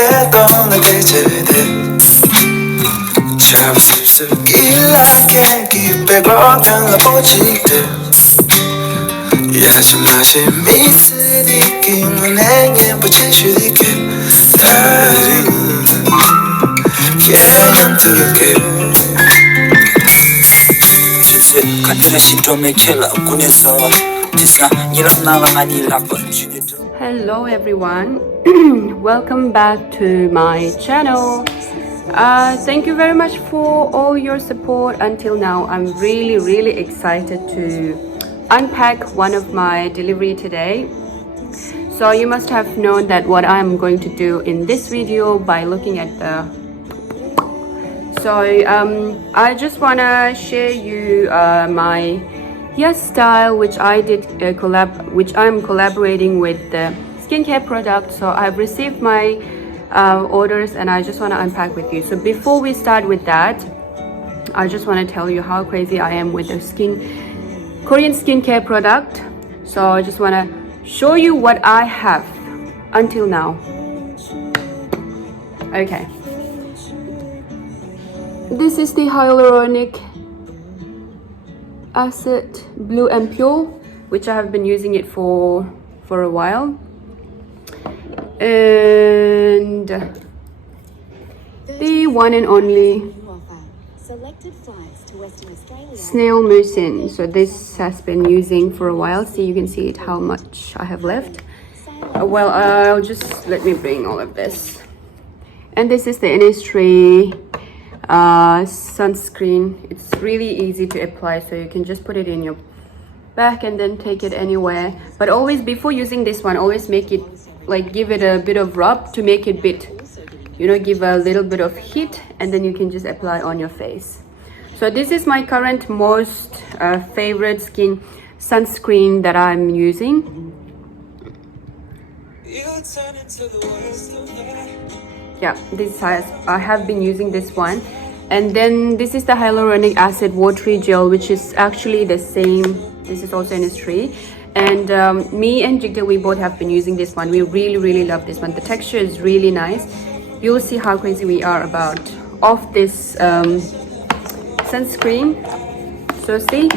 했던 내 그제들 잡습습길라게 기백어간 라보지들 야심하신 미스디기 문행에 부채슈디게 다리 개념들게 같은 시점에 킬러 군에서 디스나 이런 나랑 아니라고 주기도. Hello everyone, welcome back to my channel. Thank you very much for all your support until now. I'm really excited to unpack one of my delivery today. So you must have known that what I'm going to do in this video by looking at the I just wanna share you my hairstyle which I did which I'm collaborating with the skincare product. So I've received my orders and I just want to unpack with you. So before we start with that, I just want to tell you how crazy I am with the Korean skincare product. So I just want to show you what I have until now. Okay, this is the hyaluronic acid blue and pure, which I have been using it for a while, and the one and only snail mucin. So this has been using for a while. See, you can see it how much I have left. Well, I'll just let me bring all of this. And this is the Innisfree sunscreen. It's really easy to apply, so you can just put it in your back and then take it anywhere. But always before using this one, always make it like give it a bit of rub to make it give a little bit of heat, and then you can just apply on your face. So this is my current most favorite skin sunscreen that I'm using. Yeah, I have been using this one. And then this is the hyaluronic acid watery gel, which is actually the same. This is also Innisfree. And me and Jigdal, we both have been using this one. We really love this one. The texture is really nice. You'll see how crazy we are about this sunscreen. So see,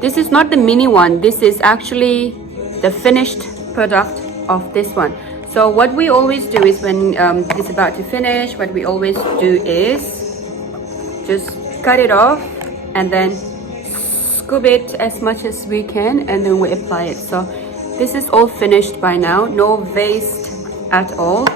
this is not the mini one. This is actually the finished product of this one. So what we always do is when it's about to finish, what we always do is just cut it off and then scoop it as much as we can, and then we apply it. So this is all finished by now, no waste at all.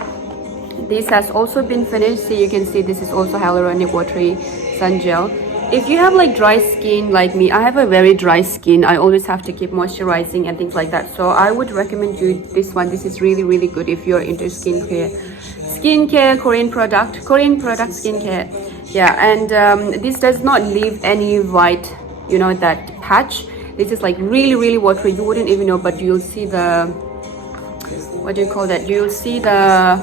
This has also been finished, so you can see this is also hyaluronic watery sun gel. If you have like dry skin like me, I have a very dry skin. I always have to keep moisturizing and things like that. So I would recommend you this one. This is really good if you're into skincare, Korean product skincare. Yeah, and this does not leave any white, that patch. This is like really watery. You wouldn't even know, but you'll see the, what do you call that? You'll see the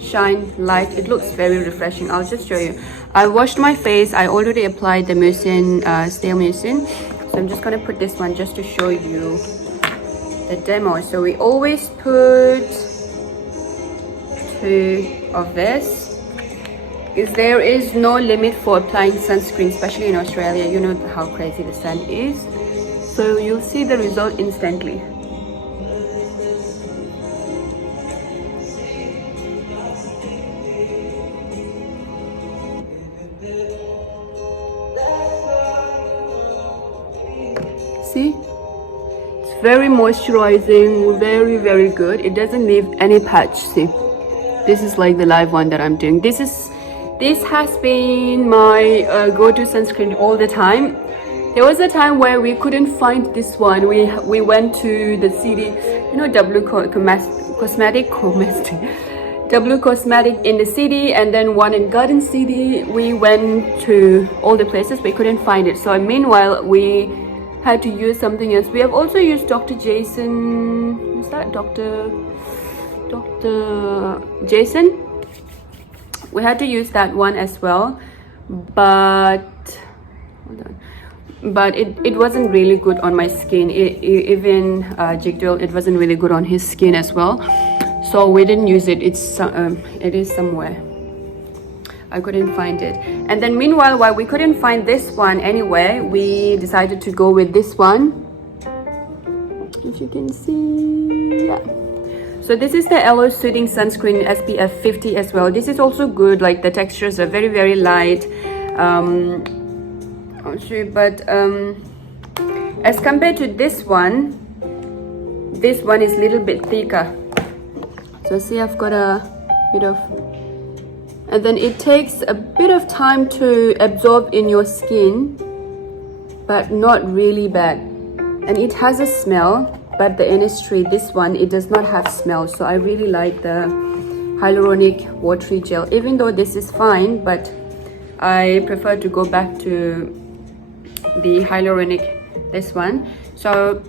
shine light. It looks very refreshing. I'll just show you. I washed my face. I already applied the mucin, snail mucin. So I'm just gonna put this one just to show you the demo. So we always put 2 of this. Because there is no limit for applying sunscreen, especially in Australia. You know how crazy the sun is. So you'll see the result instantly. See? It's very moisturizing, very good. It doesn't leave any patch. See? This is like the live one that I'm doing. This has been my go-to sunscreen all the time. There was a time where we couldn't find this one. We went to the city, W Cosmetic in the city, and then one in Garden City. We went to all the places, we couldn't find it. So meanwhile, we had to use something else. We have also used Dr. Jason. Is that Dr. Dr. Jason. We had to use that one as well, but hold on. But it wasn't really good on my skin. Even Jigdale, it wasn't really good on his skin as well. So we didn't use it. It is somewhere. I couldn't find it. And then meanwhile, while we couldn't find this one anywhere, we decided to go with this one. If you can see, yeah. So this is the Aloe Soothing Sunscreen SPF 50 as well. This is also good. Like the textures are very, very light. I'll show you, but as compared to this one is a little bit thicker. So see, I've got a bit of, and then it takes a bit of time to absorb in your skin, but not really bad. And it has a smell, but the Innisfree, this one, it does not have smell. So I really like the hyaluronic watery gel, even though this is fine, but I prefer to go back to the hyaluronic, this one. So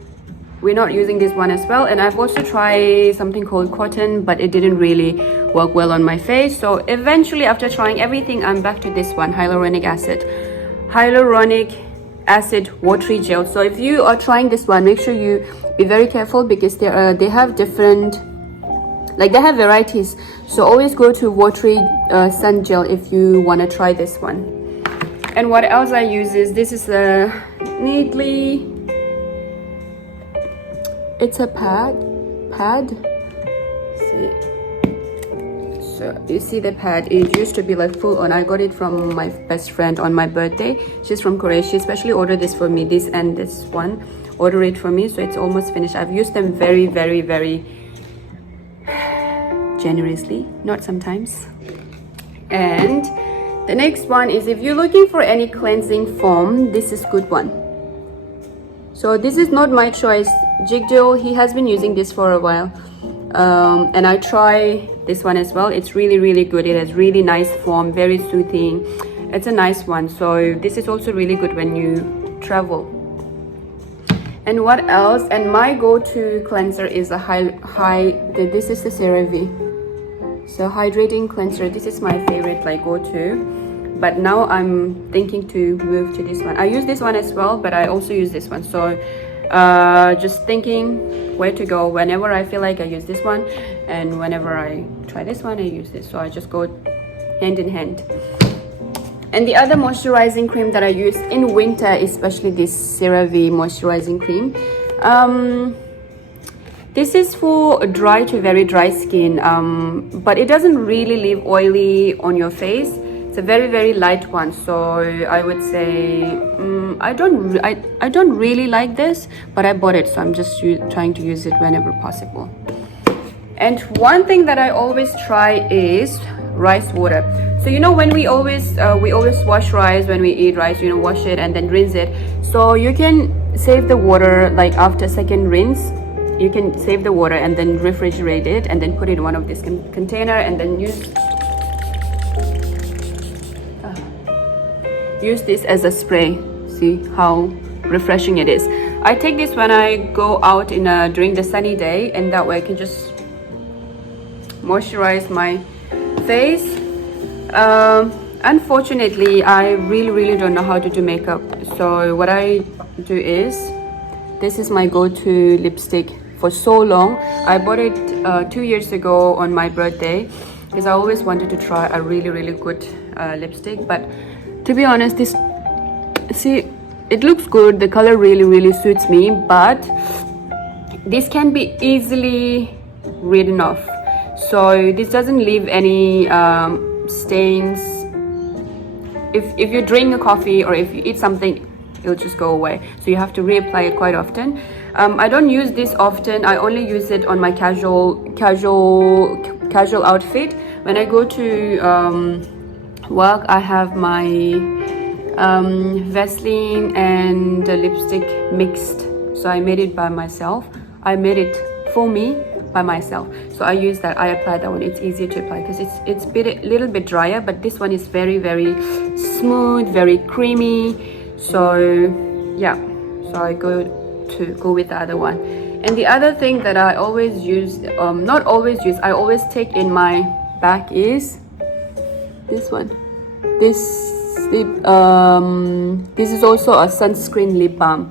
we're not using this one as well. And I've also tried something called cotton, but it didn't really work well on my face. So eventually, after trying everything, I'm back to this one, hyaluronic acid watery gel. So if you are trying this one, make sure you be very careful, because they have different, like they have varieties. So always go to watery sun gel if you want to try this one. And what else I use is, this is a Neatly, it's a pad. See, so you see the pad, it used to be like full on. I got it from my best friend on my birthday. She's from Korea. She especially ordered this for me, this and this one, order it for me. So it's almost finished. I've used them very, very, very generously, not sometimes. And the next one is, if you're looking for any cleansing foam, this is good one. So this is not my choice. Jigdale, he has been using this for a while, and I try this one as well. It's really, really good. It has really nice foam, very soothing. It's a nice one. So this is also really good when you travel. And what else? And my go-to cleanser is a this is the CeraVe. So hydrating cleanser, this is my favorite, like go-to. But now I'm thinking to move to this one. I use this one as well, but I also use this one. So just thinking where to go. Whenever I feel like, I use this one, and whenever I try this one, I use this. So I just go hand in hand. And the other moisturizing cream that I use in winter, especially this CeraVe moisturizing cream. This is for dry to very dry skin, but it doesn't really leave oily on your face. It's a very, very light one. So I would say I don't really like this, but I bought it, so I'm just trying to use it whenever possible. And one thing that I always try is rice water. So you know, when we always wash rice, when we eat rice, you know, wash it and then rinse it. So you can save the water, like after second rinse, you can save the water and then refrigerate it, and then put it in one of this container, and then use this as a spray. See how refreshing it is. I take this when I go out during the sunny day, and that way I can just moisturize my face. Unfortunately, I really don't know how to do makeup. So what I do is, this is my go-to lipstick for so long. I bought it 2 years ago on my birthday, because I always wanted to try a really good lipstick. But to be honest, this, see, it looks good, the color really suits me, but this can be easily written off. So this doesn't leave any stains. If you drink a coffee or if you eat something, it'll just go away. So you have to reapply it quite often. I don't use this often. I only use it on my casual outfit. When I go to work, I have my Vaseline and the lipstick mixed. So I made it by myself. I made it for me by myself. So I use that. I apply that one. It's easier to apply because it's a little bit drier, but this one is very smooth, very creamy. So yeah, so I go with the other one. And the other thing that I always use, not always use, I always take in my bag is this one. This is also a sunscreen lip balm.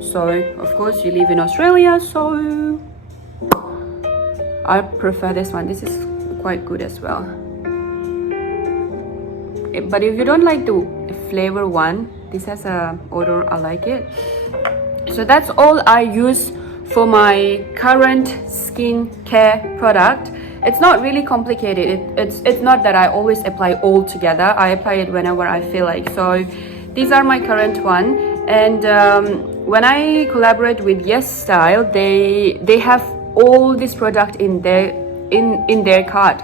So of course you live in Australia, so I prefer this one. This is quite good as well. But if you don't like the flavor one, this has a odor, I like it. So that's all I use for my current skincare product. It's not really complicated. It's not that I always apply all together. I apply it whenever I feel like. So these are my current one. And when I collaborate with Yes Style, they have all this product in their cart.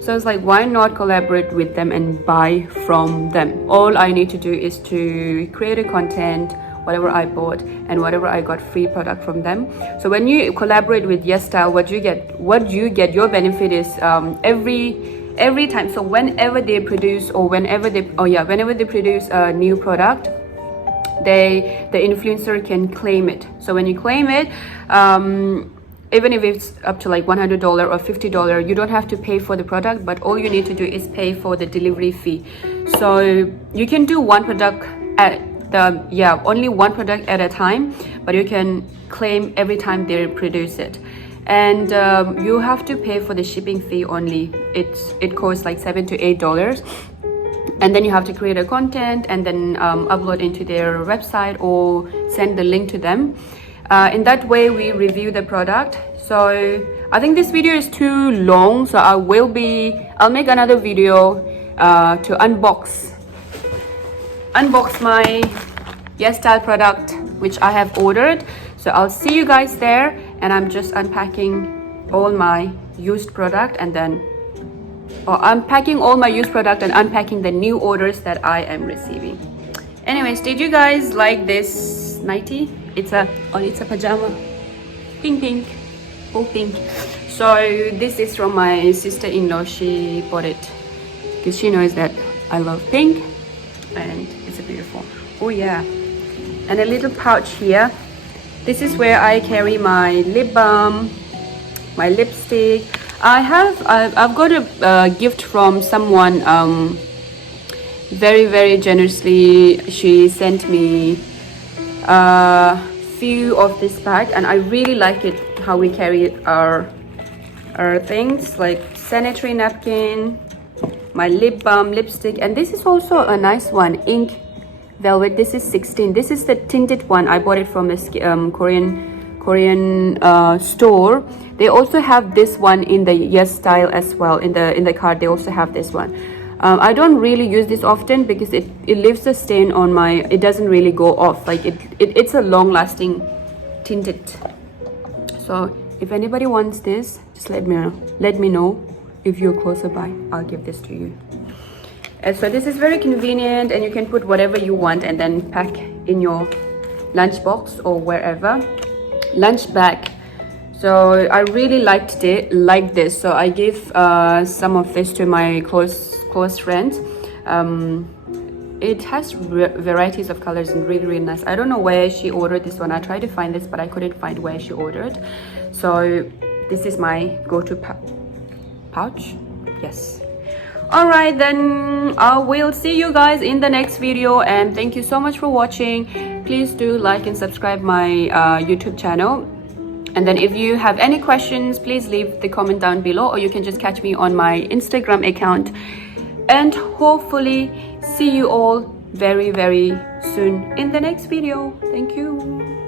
So it's like, why not collaborate with them and buy from them? All I need to do is to create a content, whatever I bought and whatever I got free product from them. So when you collaborate with Yes Style, what you get, your benefit is every time. So whenever they produce whenever they produce a new product, the influencer can claim it. So when you claim it, even if it's up to like $100 or $50, you don't have to pay for the product, but all you need to do is pay for the delivery fee. So you can do one product only one product at a time, but you can claim every time they produce it. And you have to pay for the shipping fee only. It costs like $7 to $8. And then you have to create a content and then upload into their website or send the link to them. In that way we review the product. So I think this video is too long, so I'll make another video to unbox my Yes Style product which I have ordered. So I'll see you guys there, and I'm just unpacking all my used product and then unpacking all my used product and unpacking the new orders that I am receiving. Anyways, did you guys like this nightie? It's a pajama, pink, all pink. So this is from my sister-in-law. She bought it because she knows that I love pink, and it's a beautiful. Oh yeah, and a little pouch here. This is where I carry my lip balm, my lipstick. I've got a gift from someone very generously. She sent me a few of this bag, and I really like it how we carry our things, like sanitary napkin, my lip balm, lipstick, and this is also a nice one, ink velvet. This is 16. This is the tinted one. I bought it from this Korean store. They also have this one in the Yes Style as well. In the card they also have this one. I don't really use this often because it leaves a stain on my, it doesn't really go off. Like it's a long lasting tinted. So if anybody wants this, just let me know. If you're closer by, I'll give this to you. And so this is very convenient, and you can put whatever you want and then pack in your lunchbox or wherever. Lunch bag. So I really liked this. So I gave some of this to my close friends. It has varieties of colors and really nice. I don't know where she ordered this one. I tried to find this, but I couldn't find where she ordered. So this is my go-to pouch. Yes. All right, then I will see you guys in the next video, and thank you so much for watching. Please do like and subscribe my YouTube channel. And then if you have any questions, please leave the comment down below, or you can just catch me on my Instagram account. And hopefully see you all very soon in the next video. Thank you.